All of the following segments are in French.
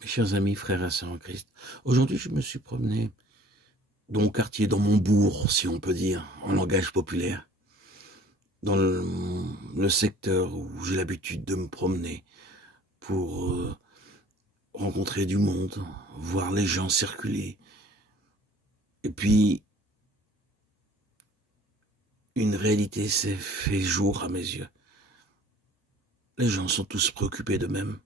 Mes chers amis, frères et sœurs en Christ, aujourd'hui je me suis promené dans mon quartier, dans mon bourg, si on peut dire, en langage populaire, dans le secteur où j'ai l'habitude de me promener pour rencontrer du monde, voir les gens circuler. Et puis, une réalité s'est fait jour à mes yeux. Les gens sont tous préoccupés d'eux-mêmes,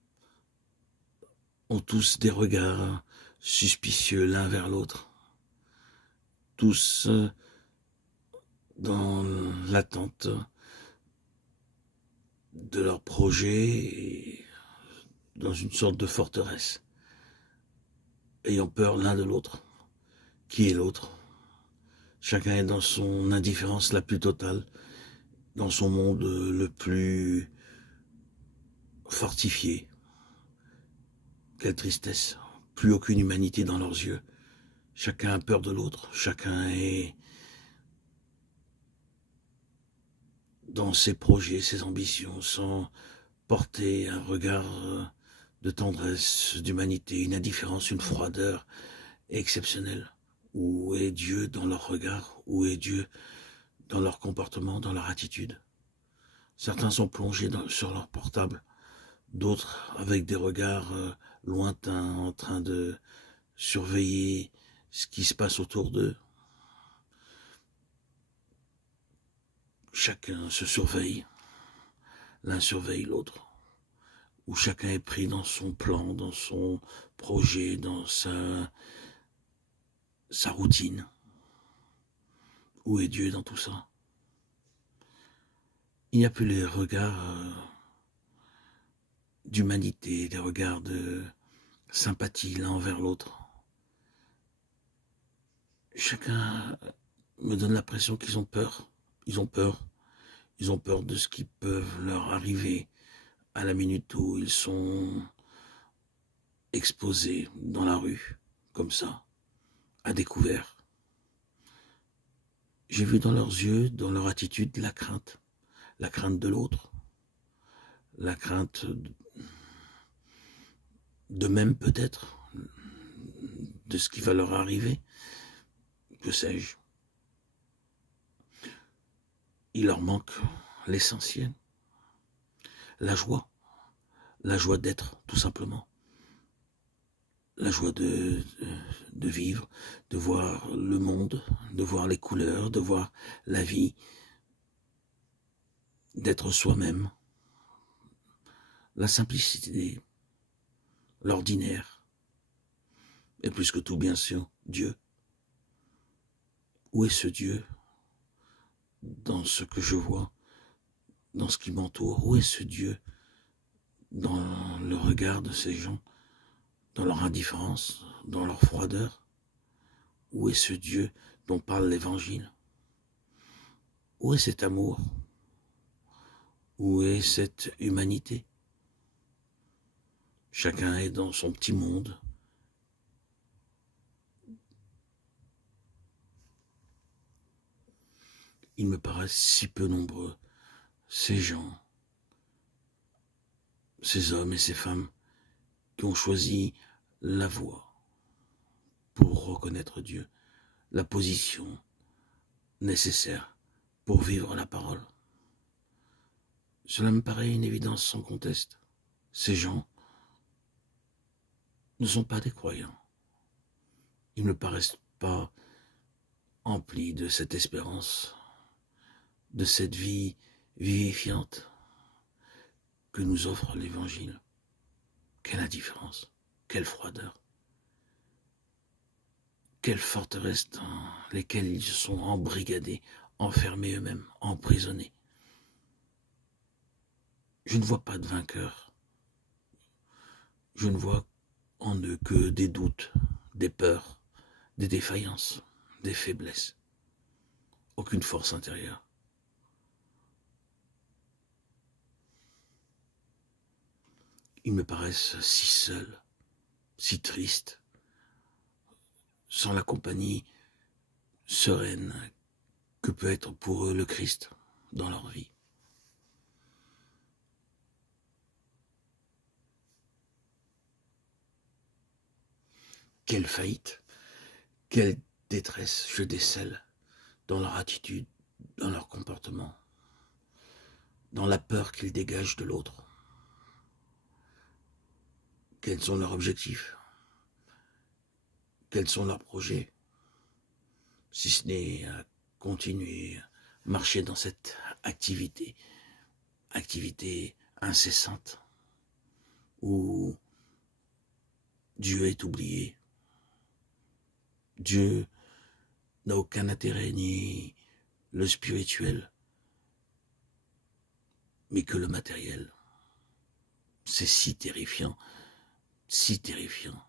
ont tous des regards suspicieux l'un vers l'autre, tous dans l'attente de leur projet et dans une sorte de forteresse, ayant peur l'un de l'autre. Qui est l'autre? Chacun est dans son indifférence la plus totale, dans son monde le plus fortifié. Quelle tristesse! Plus aucune humanité dans leurs yeux. Chacun a peur de l'autre, chacun est dans ses projets, ses ambitions, sans porter un regard de tendresse, d'humanité, une indifférence, une froideur exceptionnelle. Où est Dieu dans leur regard? Où est Dieu dans leur comportement, dans leur attitude? Certains sont plongés sur leur portable, d'autres avec des regards lointains, en train de surveiller ce qui se passe autour d'eux. Chacun se surveille, l'un surveille l'autre, où chacun est pris dans son plan, dans son projet, dans sa routine. Où est Dieu dans tout ça? Il n'y a plus les regards d'humanité, des regards de sympathie l'un envers l'autre. Chacun me donne l'impression qu'ils ont peur. Ils ont peur. Ils ont peur de ce qui peut leur arriver à la minute où ils sont exposés dans la rue, comme ça, à découvert. J'ai vu dans leurs yeux, dans leur attitude, la crainte de l'autre, la crainte d'eux-mêmes peut-être, de ce qui va leur arriver, que sais-je. Il leur manque l'essentiel, la joie d'être, tout simplement. La joie de vivre, de voir le monde, de voir les couleurs, de voir la vie, d'être soi-même. La simplicité, l'ordinaire, et plus que tout, bien sûr, Dieu. Où est ce Dieu dans ce que je vois, dans ce qui m'entoure? Où est ce Dieu dans le regard de ces gens, dans leur indifférence, dans leur froideur? Où est ce Dieu dont parle l'Évangile? Où est cet amour? Où est cette humanité? Chacun est dans son petit monde. Ils me paraissent si peu nombreux, ces gens, ces hommes et ces femmes qui ont choisi la voie pour reconnaître Dieu, la position nécessaire pour vivre la parole. Cela me paraît une évidence sans conteste. Ces gens ne sont pas des croyants. Ils ne me paraissent pas emplis de cette espérance, de cette vie vivifiante que nous offre l'Évangile. Quelle indifférence, quelle froideur, quelle forteresse dans lesquelles ils se sont embrigadés, enfermés eux-mêmes, emprisonnés. Je ne vois pas de vainqueur. Je ne vois en eux que des doutes, des peurs, des défaillances, des faiblesses. Aucune force intérieure. Ils me paraissent si seuls, si tristes, sans la compagnie sereine que peut être pour eux le Christ dans leur vie. quelle faillite, quelle détresse je décèle dans leur attitude, dans leur comportement, dans la peur qu'ils dégagent de l'autre. Quels sont leurs objectifs? Quels sont leurs projets? Si ce n'est à continuer à marcher dans cette activité incessante, où Dieu est oublié. Dieu n'a aucun intérêt, ni le spirituel, mais que le matériel. C'est si terrifiant, si terrifiant.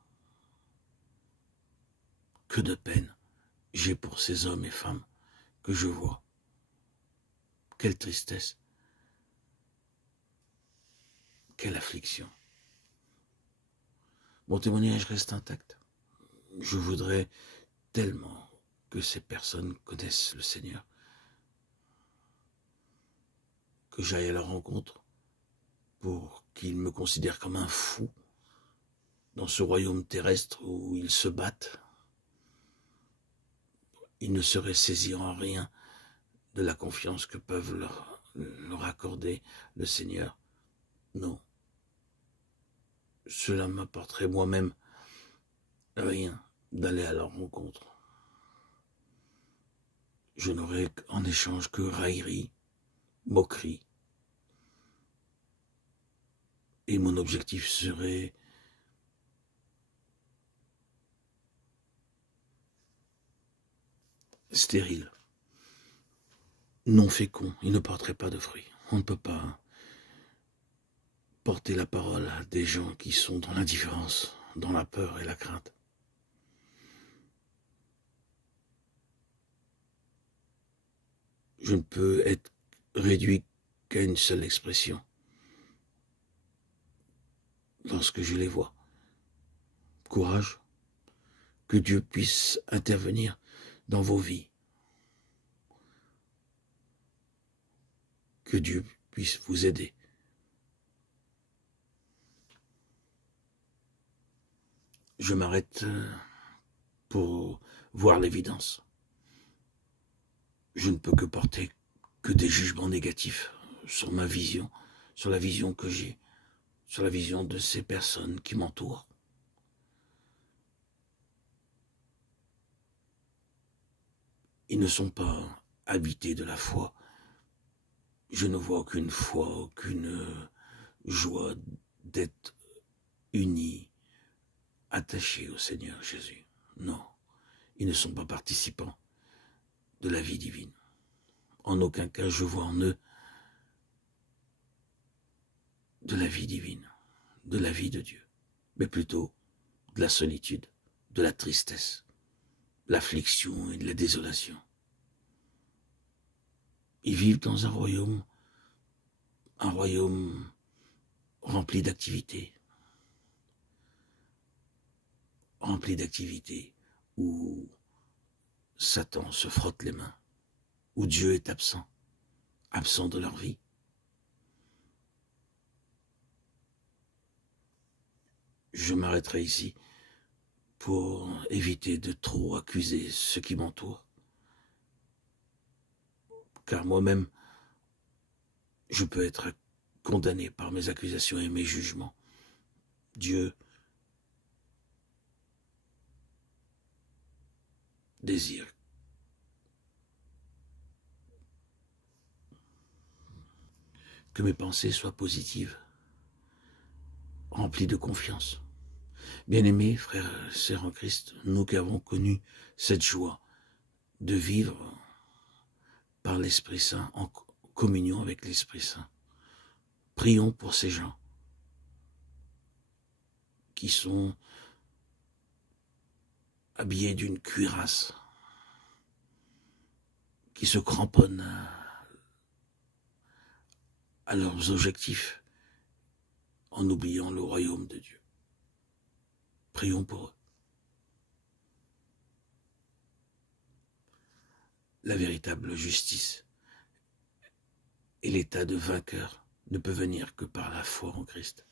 Que de peine j'ai pour ces hommes et femmes que je vois. Quelle tristesse, quelle affliction. Mon témoignage reste intact. Je voudrais tellement que ces personnes connaissent le Seigneur, que j'aille à leur rencontre pour qu'ils me considèrent comme un fou dans ce royaume terrestre où ils se battent. Ils ne seraient saisis en rien de la confiance que peuvent leur accorder le Seigneur. Non. Cela m'apporterait moi-même rien d'aller à leur rencontre. Je n'aurais en échange que raillerie, moquerie. Et mon objectif serait stérile, non fécond. Il ne porterait pas de fruits. On ne peut pas porter la parole à des gens qui sont dans l'indifférence, dans la peur et la crainte. Je ne peux être réduit qu'à une seule expression lorsque je les vois. Courage, que Dieu puisse intervenir dans vos vies. Que Dieu puisse vous aider. Je m'arrête pour voir l'évidence. Je ne peux que porter que des jugements négatifs sur ma vision, sur la vision que j'ai, sur la vision de ces personnes qui m'entourent. Ils ne sont pas habités de la foi. Je ne vois aucune foi, aucune joie d'être unis, attachés au Seigneur Jésus. Non, ils ne sont pas participants de la vie divine. En aucun cas je vois en eux de la vie divine, de la vie de Dieu, mais plutôt de la solitude, de la tristesse, de l'affliction et de la désolation. Ils vivent dans un royaume rempli d'activités, où Satan se frotte les mains, où Dieu est absent de leur vie. Je m'arrêterai ici pour éviter de trop accuser ceux qui m'entourent, car moi-même, je peux être condamné par mes accusations et mes jugements. Dieu désire que mes pensées soient positives, remplies de confiance. Bien-aimés, frères et sœurs en Christ, nous qui avons connu cette joie de vivre par l'Esprit Saint, en communion avec l'Esprit Saint, prions pour ces gens qui sont habillés d'une cuirasse, qui se cramponnent à leurs objectifs en oubliant le royaume de Dieu. Prions pour eux. La véritable justice et l'état de vainqueur ne peut venir que par la foi en Christ.